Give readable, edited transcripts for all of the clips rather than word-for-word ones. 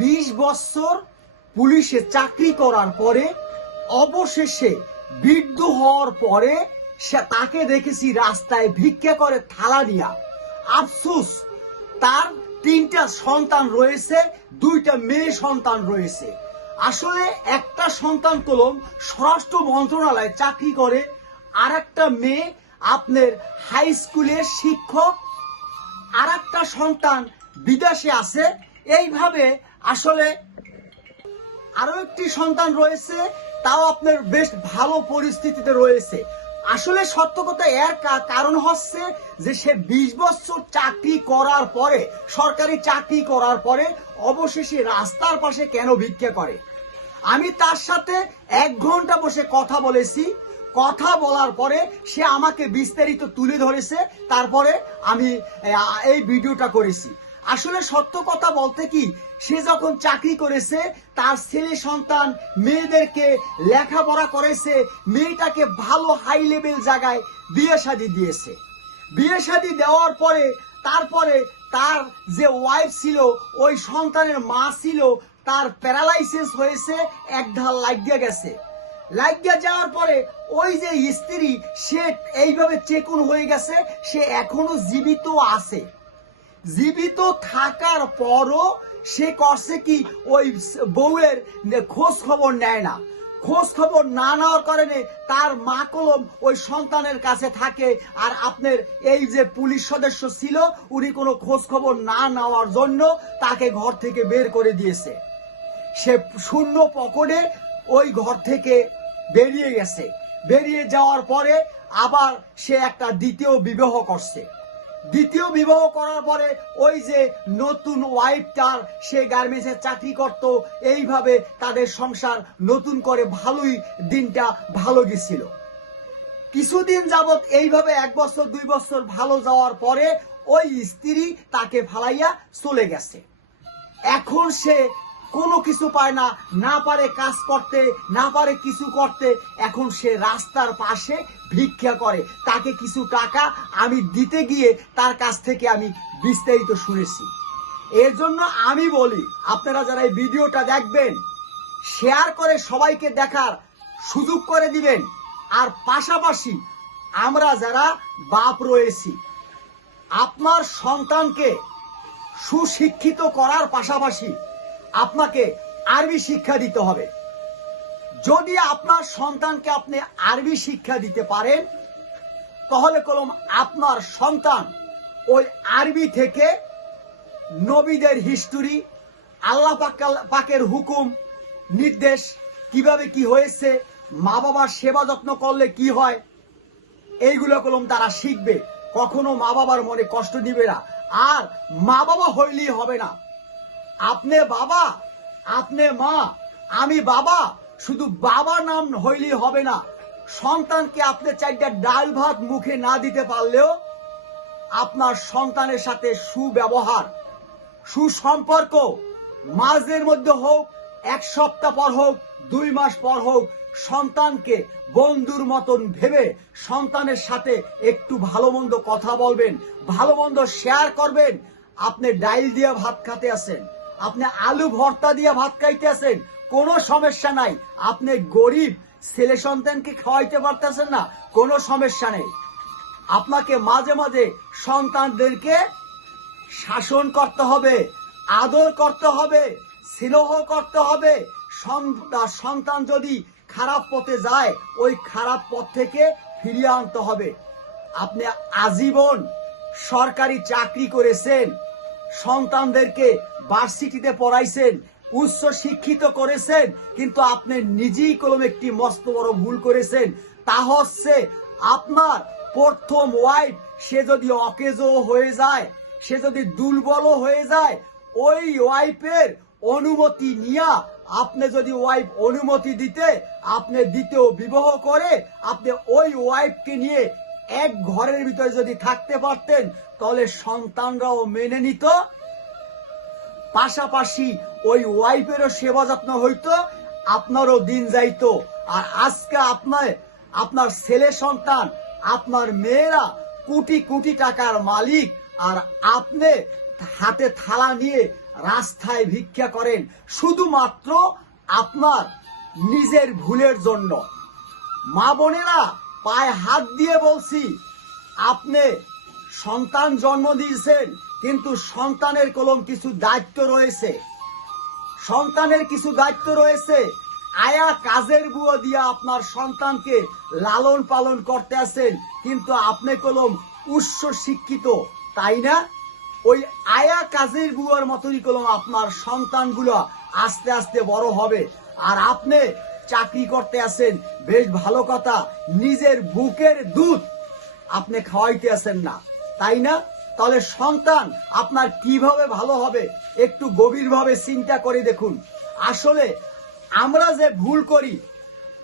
20 বছর পুলিশে চাকরি করার পরে অবশেষে বৃদ্ধ হওয়ার পরে তাকে দেখেছি রাস্তায় ভিক্ষা করে থালা নিয়া। আফসোস, তার 3টা সন্তান রয়েছে, 2টা মেয়ে সন্তান রয়েছে। আসলে একটা সন্তান কলম স্বরাষ্ট্র মন্ত্রণালয়ে চাকরি করে, আর একটা মেয়ে আপনার হাই স্কুলের শিক্ষক, আর একটা সন্তান বিদেশে আছে। এইভাবে আসলে আরো একটি সন্তান রয়েছে, তাও আপনার বেশ ভালো পরিস্থিতিতে রয়েছে। আসলে সত্য কথা এর কারণ হচ্ছে যে সে 20 বছর চাকরি করার পরে, সরকারি চাকরি করার পরে অবশেষে রাস্তার পাশে কেন ভিক্ষা করে। আমি তার সাথে 1 ঘন্টা বসে কথা বলেছি। কথা বলার পরে সে আমাকে বিস্তারিত তুলে ধরেছে, তারপরে আমি এই ভিডিওটা করেছি। আসলে সত্য কথা বলতে কি, সে যখন চাকরি করেছে তার ছেলে সন্তান মেয়েদেরকে লেখাপড়া করেছে, মেয়েটাকে ভালো হাই লেভেল জায়গায় বিয়ে শাদী দিয়েছে। বিয়ে শাদী দেওয়ার পরে তারপরে তার যে ওয়াইফ ছিল, ওই সন্তানের মা ছিল, তার প্যারালাইসিস হয়েছে, এক ঢাল লাগিয়ে গেছে। লাগিয়ে যাওয়ার পরে ওই যে স্ত্রী, সে এইভাবে চেকুন হয়ে গেছে, সে এখনো জীবিত আছে। জীবিত থাকার পরও সে করছে কি, ওই বউয়ের খোঁজ খবর নেয় না। খোঁজ খবর না নেওয়ার কারণে তার মা কলম ওই সন্তানের কাছে থাকে। আর আপনার এই যে পুলিশ সদস্য ছিল, উনি কোনো খোঁজ খবর না নেওয়ার জন্য তাকে ঘর থেকে বের করে দিয়েছে। সে শূন্য পকেটে ওই ঘর থেকে বেরিয়ে গেছে। বেরিয়ে যাওয়ার পরে আবার সে একটা দ্বিতীয় বিবাহ করছে। দ্বিতীয় বিবাহ করার পরে ওই যে নতুন ওয়াইফটার, সে গার্মেন্টসে চাকরি করত। এইভাবে তাদের সংসার নতুন করে ভালোই দিনটা ভালো গেছিল। কিছুদিন যাবত এইভাবে 1 বছর 2 বছর ভালো যাওয়ার পরে ওই স্ত্রী তাকে ফালাইয়া চলে গেছে। এখন সে কোনো কিছু পায় না, না পারে কাজ করতে, না পারে কিছু করতে। এখন সে রাস্তার পাশে ভিক্ষা করে। তাকে কিছু টাকা আমি দিতে গিয়ে তার কাছ থেকে আমি বিস্তারিত শুনেছি। এর জন্য আমি বলি, আপনারা যারা এই ভিডিওটা দেখবেন, শেয়ার করে সবাইকে দেখার সুযোগ করে দিবেন। আর পাশাপাশি আমরা যারা বাপ রয়েছি, আপনার সন্তানকে সুশিক্ষিত করার পাশাপাশি আপনাকে আরবি শিক্ষা দিতে হবে। যদি আপনার সন্তানকে আপনি আরবি শিক্ষা দিতে পারেন, তাহলে কলম আপনার সন্তান ওই আরবি থেকে নবীদের হিস্টোরি, আল্লাহ পাকের হুকুম নির্দেশ, কিভাবে কি হয়েছে, মা বাবার সেবা যত্ন করলে কি হয়, এইগুলো কলম তারা শিখবে। কখনো মা বাবার মনে কষ্ট দিবে না। আর মা বাবা হইলেই হবে না, আপনি বাবা, আপনি মা, আমি বাবা, শুধু বাবা নাম হইলেই হবে না। সন্তানকে আপনি 4টা ডাল ভাত মুখে না দিতে পারলেও আপনার সন্তানের সাথে সুব্যবহার, সুসম্পর্ক, মাঝের মধ্যে হোক, 1 সপ্তাহ পর হোক, 2 মাস পর হোক, সন্তানকে বন্ধুর মতন ভেবে সন্তানের সাথে একটু ভালো মন্দ কথা বলবেন, ভালো মন্দ শেয়ার করবেন। আপনি ডাইল দিয়ে ভাত খাতে আছেন, আপনি আলু ভর্তা দিয়ে ভাত খাইতে আছেন, কোনো সমস্যা নাই। আপনি গরিব ছেলে সন্তানকে খাওয়াইতে পারতেছেন না, কোনো সমস্যা নেই। আপনাকে মাঝে মাঝে সন্তানদেরকে শাসন করতে হবে, আদর করতে হবে, স্নেহ করতে হবে। সন্তান যদি খারাপ পথে যায়, ওই খারাপ পথ থেকে ফিরিয়ে আনতে হবে। আপনি আজীবন সরকারি চাকরি করেছেন, সন্তানদেরকে ভার্সিটিতে পড়াইছেন, উচ্চ শিক্ষিত করেছেন, কিন্তু আপনি নিজেই কলম একটি মস্ত বড় ভুল করেছেন। তা হচ্ছে আপনার প্রথম ওয়াইফ, সে যদি অকেজো হয়ে যায়, সে যদি দুর্বল হয়ে যায়, ওই ওয়াইফের অনুমতি নিয়া আপনি যদি ওয়াইফ অনুমতি দিতে, আপনি দ্বিতীয় বিবাহ করে আপনি ওই ওয়াইফকে নিয়ে এক ঘরের ভিতরে যদি থাকতে পারতেন, তাহলে সন্তানরাও মেনে নিত, পাশাপাশি ওই ওয়াইফেরও সেবা যত্ন হইতো, আপনারও দিন যাইতো। আর আজকে আপনার ছেলে সন্তান, আপনার মেয়েরা কোটি কোটি টাকার মালিক, আর আপনি হাতে থালা নিয়ে রাস্তায় ভিক্ষা করেন শুধুমাত্র আপনার নিজের ভুলের জন্য। মা বোনেরা, পায়ে হাত দিয়ে বলছি, আপনি সন্তান জন্ম দিয়েছেন, কিন্তু সন্তানের কলম কিছু দায়িত্ব রয়েছে, সন্তানের কিছু দায়িত্ব রয়েছে। আয়া কাজের বুয়া দিয়া আপনার সন্তানকে লালন পালন করতে আছেন, কিন্তু আপনি কলম উচ্চ শিক্ষিত, তাই না? ওই আয়া কাজের বুয়ার মতনই কলম আপনার সন্তানগুলো আস্তে আস্তে বড় হবে। আর আপনি চাকরি করতে আছেন, বেশ ভালো কথা, নিজের বুকের দুধ আপনি খাওয়াইতে আছেন না, তাই না? তাহলে সন্তান আপনার কিভাবে ভালো হবে একটু গভীরভাবে চিন্তা করে দেখুন। আসলে আমরা যে ভুল করি,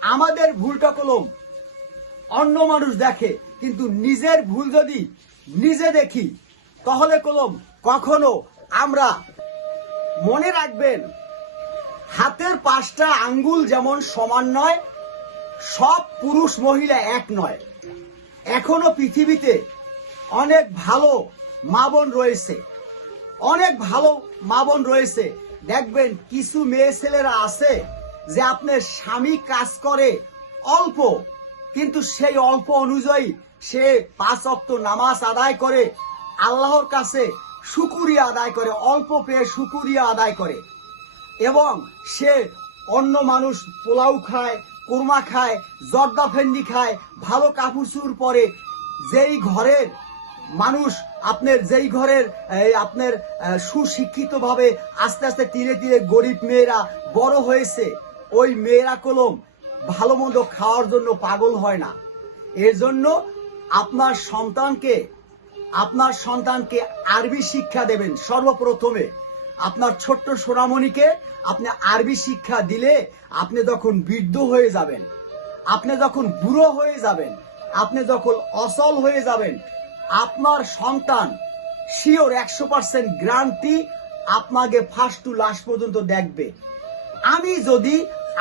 আমাদের ভুলটা কলম অন্য মানুষ দেখে, কিন্তু নিজের ভুল যদি নিজে দেখি তাহলে কলম কখনো আমরা, মনে রাখবেন, হাতের 5টা আঙ্গুল যেমন সমান নয়, সব পুরুষ মহিলা এক নয়। এখনো পৃথিবীতে অনেক ভালো মা বোন রয়েছে, অনেক ভালো মা বোন রয়েছে। দেখবেন কিছু মেয়ে ছেলেরা আছে যে আপনার স্বামী কাজ করে অল্প, কিন্তু সেই অল্প অনুযায়ী সে 5 ওয়াক্ত নামাজ আদায় করে, আল্লাহর কাছে শুকরিয়া আদায় করে, অল্প পেয়ে শুকরিয়া আদায় করে, এবং সে অন্য মানুষ পোলাও খায়, কোরমা খায়, জর্দা ফেন্ডি খায়, ভালো কাপড় চুপড় পরে। যেই ঘরের মানুষ আপনার, যেই ঘরের আপনার সুশিক্ষিত ভাবে আস্তে আস্তে ধীরে ধীরে গরিব মেয়েরা বড় হয়েছে, ওই মেয়েরা কলম ভালো মন্দ খাওয়ার জন্য পাগল হয় না। এর জন্য আপনার সন্তানকে আরবি শিক্ষা দেবেন সর্বপ্রথমে। আপনার ছোট্ট সোনামণিকে আপনি আরবি শিক্ষা দিলে, আপনি যখন বৃদ্ধ হয়ে যাবেন, আপনি যখন বুড়ো হয়ে যাবেন, আপনি যখন অচল হয়ে যাবেন, আপনার সন্তান শিওর 100% গ্যারান্টি আপনাকে ফার্স্ট টু লাস্ট পর্যন্ত দেখবে। আমি যদি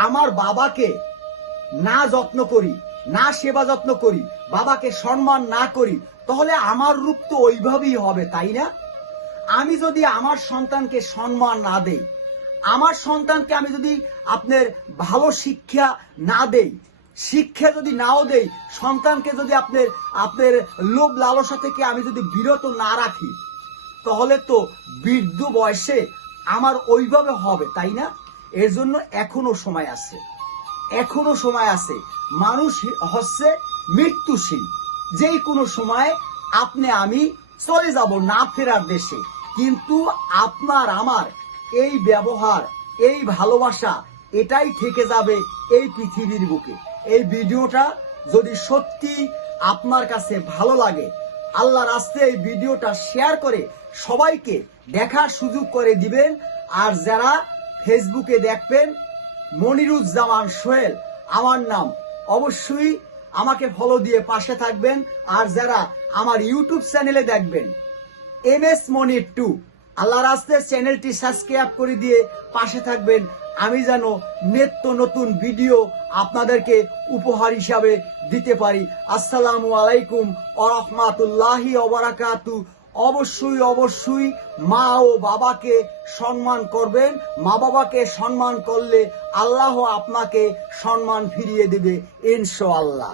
আমার বাবাকে না যত্ন করি, না সেবা যত্ন করি, বাবাকে সম্মান না করি, তাহলে আমার রূপ তো ওইভাবেই হবে, তাই না? আমি যদি আমার সন্তানকে সম্মান না দেই, আমার সন্তানকে আমি যদি আপনার ভালো শিক্ষা না দেই, শিক্ষা যদি নাও দেই, সন্তানকে যদি আপনার লোভ লালসা থেকে আমি যদি বিরত না রাখি, তাহলে তো বৃদ্ধ বয়সে আমার ওইভাবে হবে, তাই না? এর জন্য এখনো সময় আছে, এখনো সময় আছে। মানুষ হচ্ছে মৃত্যুশীল, যেই কোনো সময় আপনি আমি চলে যাব না ফেরার দেশে, কিন্তু আপনার আমার এই ব্যবহার, এই ভালোবাসা, এটাই থেকে যাবে এই পৃথিবীর বুকে। এই ভিডিওটা যদি সত্যি আপনার কাছে ভালো লাগে, আল্লাহর রাস্তায় এই ভিডিওটা শেয়ার করে সবাইকে দেখার সুযোগ করে দিবেন। আর যারা ফেসবুকে দেখবেন, মনিরুজ্জামান সোহেল আমার নাম, অবশ্যই আমাকে ফলো দিয়ে পাশে থাকবেন। আর যারা আমার ইউটিউব চ্যানেলে দেখবেন, MS মনির 2, আল্লাহর রাস্তায় চ্যানেলটি সাবস্ক্রাইব করে দিয়ে পাশে থাকবেন। আমি যেন নিত্য নতুন ভিডিও আপনাদেরকে উপহার হিসাবে দিতে পারি। আসসালামু আলাইকুম ওয়া রাহমাতুল্লাহি ওয়া বারাকাতুহু। অবশ্যই মা ও বাবাকে সম্মান করবেন। মা বাবাকে সম্মান করলে আল্লাহ আপনাকে সম্মান ফিরিয়ে দেবে ইনশাআল্লাহ।